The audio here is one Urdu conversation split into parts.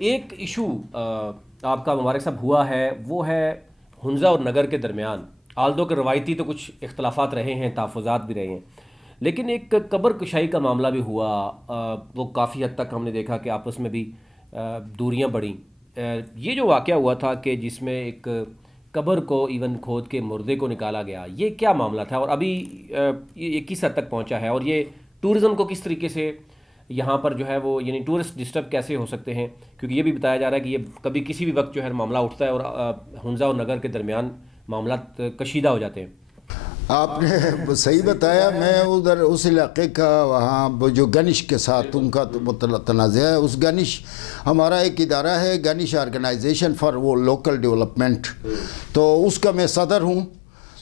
ایک ایشو آپ کا مبارک صاحب ہوا ہے، وہ ہے ہنزہ اور نگر کے درمیان، آلدو کہ روایتی تو کچھ اختلافات رہے ہیں، تحفظات بھی رہے ہیں، لیکن ایک قبر کشائی کا معاملہ بھی ہوا۔ وہ کافی حد تک ہم نے دیکھا کہ آپس میں بھی دوریاں بڑھیں۔ یہ جو واقعہ ہوا تھا کہ جس میں ایک قبر کو ایون کھود کے مردے کو نکالا گیا، یہ کیا معاملہ تھا اور ابھی یہ کس حد تک پہنچا ہے، اور یہ ٹورزم کو کس طریقے سے یہاں پر جو ہے وہ یعنی ٹورسٹ ڈسٹرب کیسے ہو سکتے ہیں؟ کیونکہ یہ بھی بتایا جا رہا ہے کہ یہ کبھی کسی بھی وقت جو ہے معاملہ اٹھتا ہے اور ہنزہ اور نگر کے درمیان معاملات کشیدہ ہو جاتے ہیں۔ آپ نے صحیح بتایا۔ میں ادھر اس علاقے کا، وہاں جو گنش کے ساتھ ان کا تنازع ہے، اس گنش ہمارا ایک ادارہ ہے، گنش آرگنائزیشن فار وہ لوکل ڈیولپمنٹ، تو اس کا میں صدر ہوں۔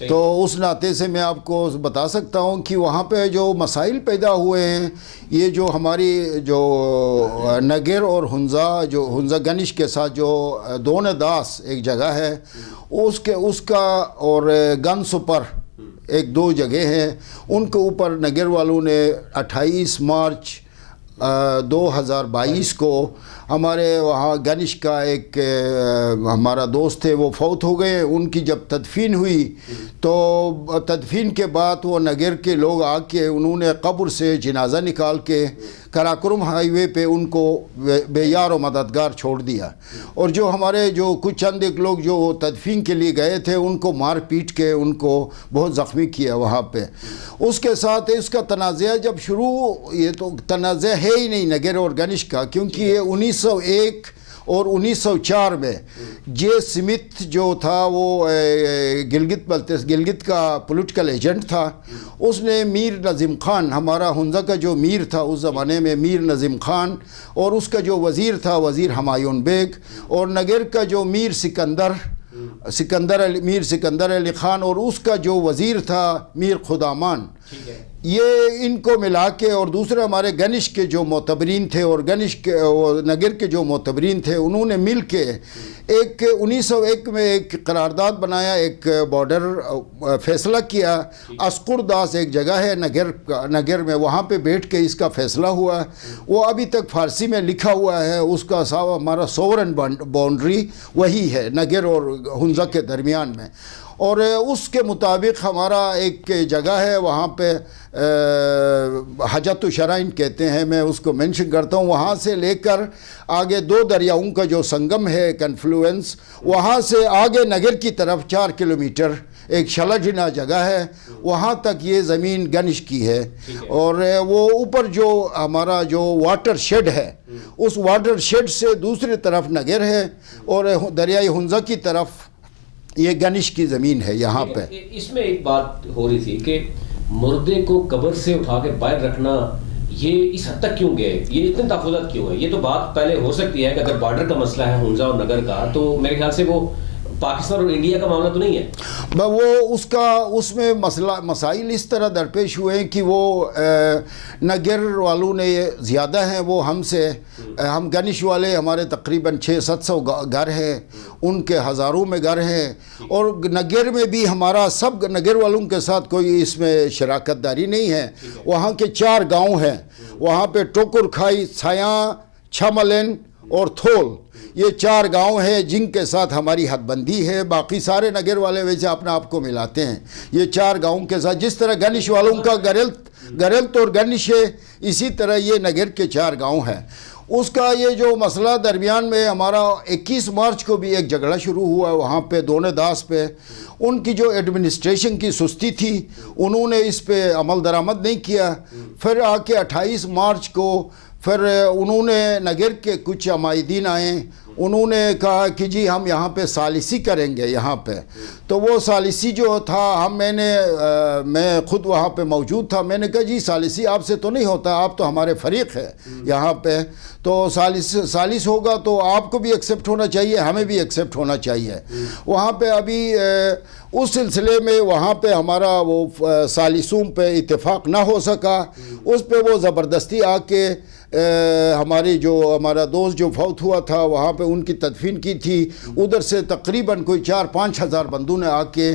تو اس ناطے سے میں آپ کو بتا سکتا ہوں کہ وہاں پہ جو مسائل پیدا ہوئے ہیں، یہ جو ہماری جو نگر اور ہنزہ گنش کے ساتھ جو دون داس ایک جگہ ہے، اس کا اور گن سپر ایک دو جگہ ہیں، ان کے اوپر نگر والوں نے 28 مارچ 2022 کو ہمارے وہاں گنش کا ایک ہمارا دوست تھے، وہ فوت ہو گئے۔ ان کی جب تدفین ہوئی تو تدفین کے بعد وہ نگر کے لوگ آ کے انہوں نے قبر سے جنازہ نکال کے کراکرم ہائی وے پہ ان کو بے یار و مددگار چھوڑ دیا، اور جو ہمارے جو کچھ چند ایک لوگ جو تدفین کے لیے گئے تھے ان کو مار پیٹ کے ان کو بہت زخمی کیا وہاں پہ۔ اس کے ساتھ اس کا تنازع جب شروع، یہ تو تنازع ہے ہی نہیں نگر اور گنش کا، کیونکہ یہ 1901 اور 1904 میں جے سمتھ جو تھا وہ گلگت کا پولیٹیکل ایجنٹ تھا، اس نے میر نظیم خان، ہمارا ہنزہ کا جو میر تھا اس زمانے میں میر نظیم خان، اور اس کا جو وزیر تھا وزیر ہمایون بیگ، اور نگر کا جو میر سکندر علی خان، اور اس کا جو وزیر تھا میر خدامان، یہ ان کو ملا کے، اور دوسرے ہمارے گنش کے جو معتبرین تھے اور نگر کے جو معتبرین تھے، انہوں نے مل کے ایک 1901 میں ایک قرارداد بنایا، ایک بارڈر فیصلہ کیا۔ اسکر داس ایک جگہ ہے نگر میں، وہاں پہ بیٹھ کے اس کا فیصلہ ہوا۔ وہ ابھی تک فارسی میں لکھا ہوا ہے، اس کا ہمارا سوورن باؤنڈری وہی ہے نگر اور ہنزہ کے درمیان میں، اور اس کے مطابق ہمارا ایک جگہ ہے وہاں پہ حجت الشرائن کہتے ہیں، میں اس کو مینشن کرتا ہوں، وہاں سے لے کر آگے دو دریاؤں کا جو سنگم ہے کنفلوئنس، وہاں سے آگے نگر کی طرف 4 کلومیٹر ایک شلجنا جگہ ہے، وہاں تک یہ زمین گنش کی ہے، اور وہ اوپر جو ہمارا جو واٹر شیڈ ہے، اس واٹر شیڈ سے دوسری طرف نگر ہے، اور دریائے ہنزہ کی طرف یہ گنش کی زمین ہے یہاں پہ۔ اس میں ایک بات ہو رہی تھی کہ مردے کو قبر سے اٹھا کے باہر رکھنا، یہ اس حد تک کیوں گئے، یہ اتنے تحفظات کیوں ہیں؟ یہ تو بات پہلے ہو سکتی ہے کہ اگر بارڈر کا مسئلہ ہے ہنزہ اور نگر کا، تو میرے خیال سے وہ پاکستان اور انڈیا کا معاملہ تو نہیں ہے۔ وہ اس میں مسائل اس طرح درپیش ہوئے ہیں کہ وہ نگر والوں نے زیادہ ہیں، وہ ہم گنش والے ہمارے تقریباً 600-700 گھر ہیں، ان کے ہزاروں میں گھر ہیں، اور نگر میں بھی ہمارا سب نگر والوں کے ساتھ کوئی اس میں شراکت داری نہیں ہے۔ وہاں کے 4 گاؤں ہیں، وہاں پہ ٹوکر کھائی، چھایاں، چھملن اور تھول، یہ 4 گاؤں ہیں جن کے ساتھ ہماری حد بندی ہے۔ باقی سارے نگر والے ویسے اپنا آپ کو ملاتے ہیں یہ 4 گاؤں کے ساتھ، جس طرح گنش والوں کا گرلت اور گنش ہے، اسی طرح یہ نگر کے 4 گاؤں ہیں۔ اس کا یہ جو مسئلہ درمیان میں ہمارا 21 مارچ کو بھی ایک جھگڑا شروع ہوا وہاں پہ دونے داس پہ۔ ان کی جو ایڈمنسٹریشن کی سستی تھی، انہوں نے اس پہ عمل درآمد نہیں کیا۔ پھر آ کے 28 مارچ کو پھر انہوں نے نگر کے کچھ عمائدین آئے، انہوں نے کہا کہ جی ہم یہاں پہ ثالثی کریں گے یہاں پہ۔ تو وہ ثالثی جو تھا میں خود وہاں پہ موجود تھا، میں نے کہا جی ثالثی آپ سے تو نہیں ہوتا، آپ تو ہمارے فریق ہے یہاں پہ، تو ثالث ہوگا تو آپ کو بھی ایکسیپٹ ہونا چاہیے، ہمیں بھی ایکسیپٹ ہونا چاہیے۔ وہاں پہ ابھی اس سلسلے میں وہاں پہ ہمارا وہ ثالثوں پہ اتفاق نہ ہو سکا، اس پہ وہ زبردستی آ کے ہمارا دوست جو فوت ہوا تھا وہاں پہ ان کی تدفین کی تھی، ادھر سے تقریباً کوئی 4-5 ہزار بندوں نے آ کے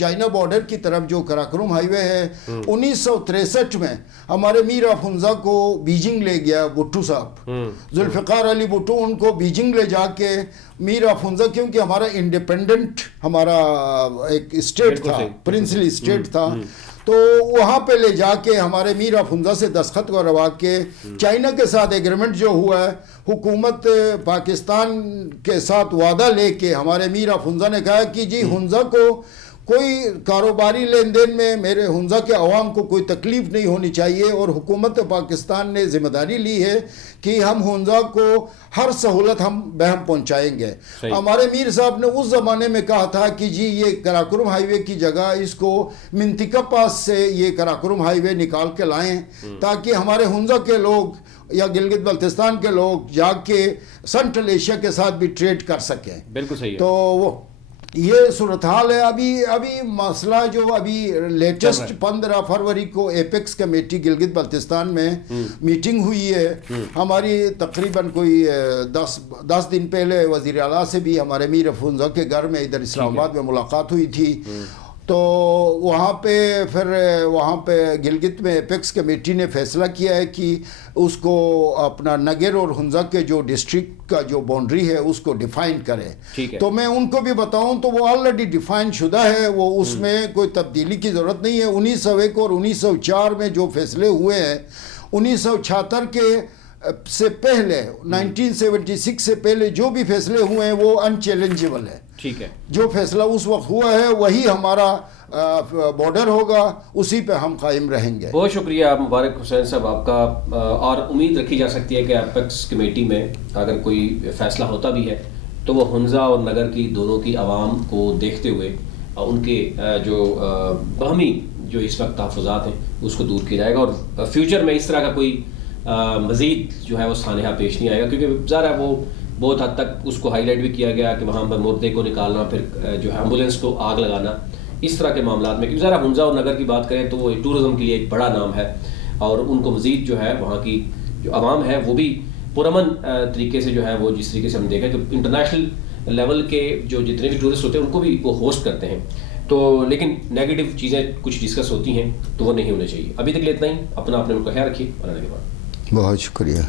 چائنا بارڈر کی طرف جو کراکرم ہائی وے ہے 1963 میں ہمارے میر افنزا کو بیجنگ لے گیا بھٹو صاحب، ذوالفقار علی بھٹو ان کو بیجنگ لے جا کے میر افنزا، کیونکہ ہمارا انڈیپینڈنٹ ہمارا ایک اسٹیٹ تھا، پرنسلی اسٹیٹ تھا، تو وہاں پہ لے جا کے ہمارے میر افنزا سے دستخط کروا کے چائنا کے ساتھ ایگریمنٹ جو ہوا ہے، حکومت پاکستان کے ساتھ وعدہ لے کے ہمارے میر افنزا نے کہا کہ جی ہنزا کو کوئی کاروباری لین دین میں میرے ہنزا کے عوام کو کوئی تکلیف نہیں ہونی چاہیے، اور حکومت پاکستان نے ذمہ داری لی ہے کہ ہم ہنزا کو ہر سہولت ہم بہم پہنچائیں گے۔ ہمارے میر صاحب نے اس زمانے میں کہا تھا کہ جی یہ کراکرم ہائی وے کی جگہ اس کو منطقہ پاس سے یہ کراکرم ہائی وے نکال کے لائیں تاکہ ہمارے ہنزا کے لوگ یا گلگت بلتستان کے لوگ جا کے سنٹرل ایشیا کے ساتھ بھی ٹریڈ کر سکیں۔ بالکل صحیح ہے۔ تو وہ یہ صورتحال ہے۔ ابھی مسئلہ جو ابھی لیٹسٹ 15 فروری کو ایپیکس کمیٹی گلگت بلتستان میں میٹنگ ہوئی ہے ہماری، تقریباً کوئی 10 دن پہلے وزیر اعلیٰ سے بھی ہمارے میر افنزا کے گھر میں ادھر اسلام آباد میں ملاقات ہوئی تھی، تو وہاں پہ گلگت میں ایپیکس کمیٹی نے فیصلہ کیا ہے کہ اس کو اپنا نگر اور ہنزا کے جو ڈسٹرکٹ کا جو باؤنڈری ہے اس کو ڈیفائن کرے۔ تو میں ان کو بھی بتاؤں تو وہ آلریڈی ڈیفائن شدہ ہے، وہ اس میں کوئی تبدیلی کی ضرورت نہیں ہے۔ 1901 اور 1904 میں جو فیصلے ہوئے ہیں، 1976 کے سے پہلے 1976 سے پہلے جو بھی فیصلے ہوئے ہیں وہ ان چیلنجیبل ہے۔ ٹھیک ہے، جو فیصلہ اس وقت ہوا ہے وہی ہمارا بارڈر ہوگا، اسی پہ ہم قائم رہیں گے۔ بہت شکریہ مبارک حسین صاحب آپ کا، اور امید رکھی جا سکتی ہے کہ ایپیکس کمیٹی میں اگر کوئی فیصلہ ہوتا بھی ہے تو وہ ہنزا اور نگر کی دونوں کی عوام کو دیکھتے ہوئے ان کے جو باہمی جو اس وقت تحفظات ہیں اس کو دور کیا جائے گا، اور فیوچر میں اس طرح کا کوئی مزید جو ہے وہ سانحہ پیش نہیں آئے گا، کیونکہ ظاہر ہے وہ بہت حد تک اس کو ہائی لائٹ بھی کیا گیا کہ وہاں پر مردے کو نکالنا، پھر جو ہے ایمبولینس کو آگ لگانا، اس طرح کے معاملات میں، کیونکہ ذرا ہنزا اور نگر کی بات کریں تو وہ ٹورزم کے لیے ایک بڑا نام ہے، اور ان کو مزید جو ہے وہاں کی جو عوام ہے وہ بھی پرامن طریقے سے جو ہے وہ جس طریقے سے ہم دیکھیں کہ انٹرنیشنل لیول کے جو جتنے بھی ٹورسٹ ہوتے ہیں ان کو بھی وہ ہوسٹ کرتے ہیں، تو لیکن نیگیٹو چیزیں کچھ ڈسکس ہوتی ہیں تو وہ نہیں ہونے چاہیے۔ ابھی تک لیے اتنا ہی، اپنا اپنے ملک کا خیال رکھیے، اور آنے کے بعد بہت شکریہ۔